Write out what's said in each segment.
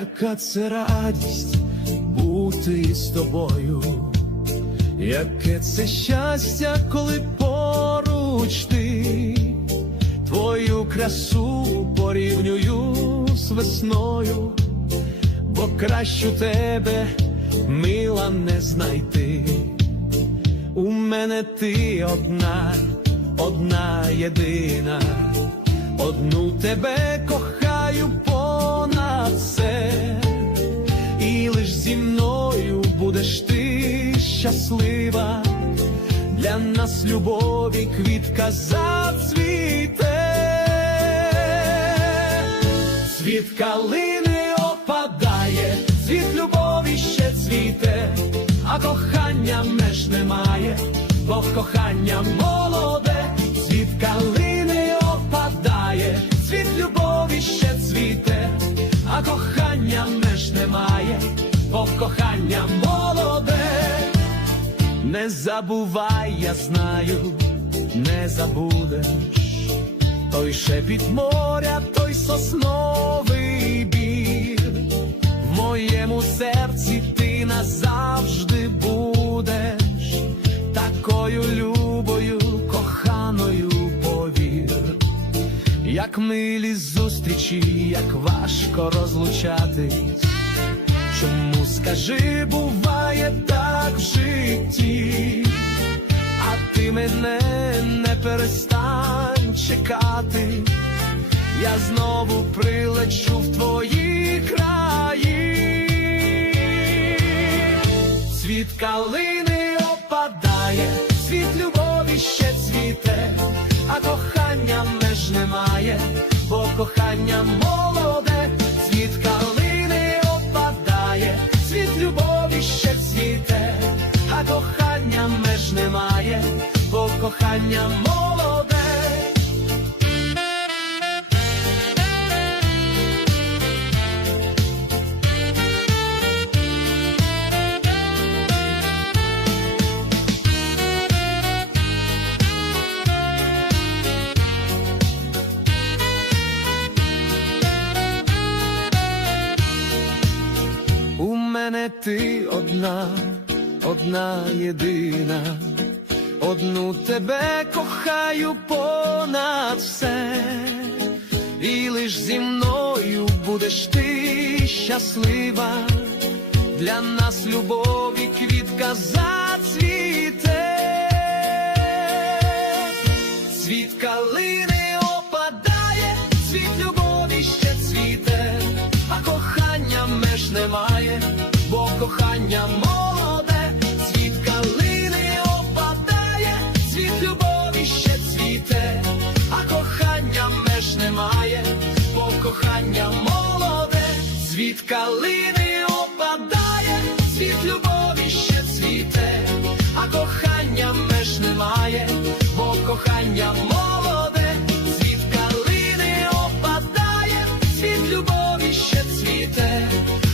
яка це радість бути з тобою, яке це щастя, коли поруч ти, твою красу порівнюю з весною, бо кращу тебе мила не знайти. У мене ти одна, одна єдина, одну тебе кохаю будеш ти щаслива, для нас любові квітка зацвіте, світ калини опадає, світ любові ще цвіте, а кохання меж немає, бо кохання молоде, світ калини опадає, світ любові ще цвіте, а кохання меж немає, бо кохання молоде. Не забувай, я знаю, не забудеш той шепіт моря, той сосновий бір. В моєму серці ти назавжди будеш, такою любою, коханою повір. Як милі зустрічі, як важко розлучатись. Чому скажи, буває так в житті, а ти мене не перестань чекати, я знову прилечу в твої краї. Світ калини опадає, світ любові ще цвіте, а кохання меж немає, бо кохання молоде, бо кохання молоде. У мене ти одна, одна єдина, одну тебе кохаю понад все, і лиш зі мною будеш ти щаслива, для нас любові квітка зацвіте, світ калини опадає, світ любові ще цвіте, а кохання меж немає, бо кохання світ калини опадає, світ любові ще цвіте, а кохання меж немає, бо кохання молоде, світ калини опадає, світ любові ще цвіте,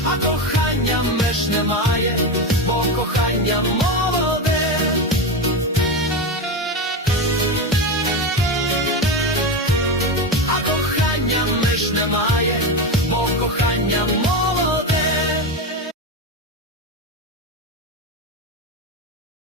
а кохання меж немає, бо кохання молоде. кохання.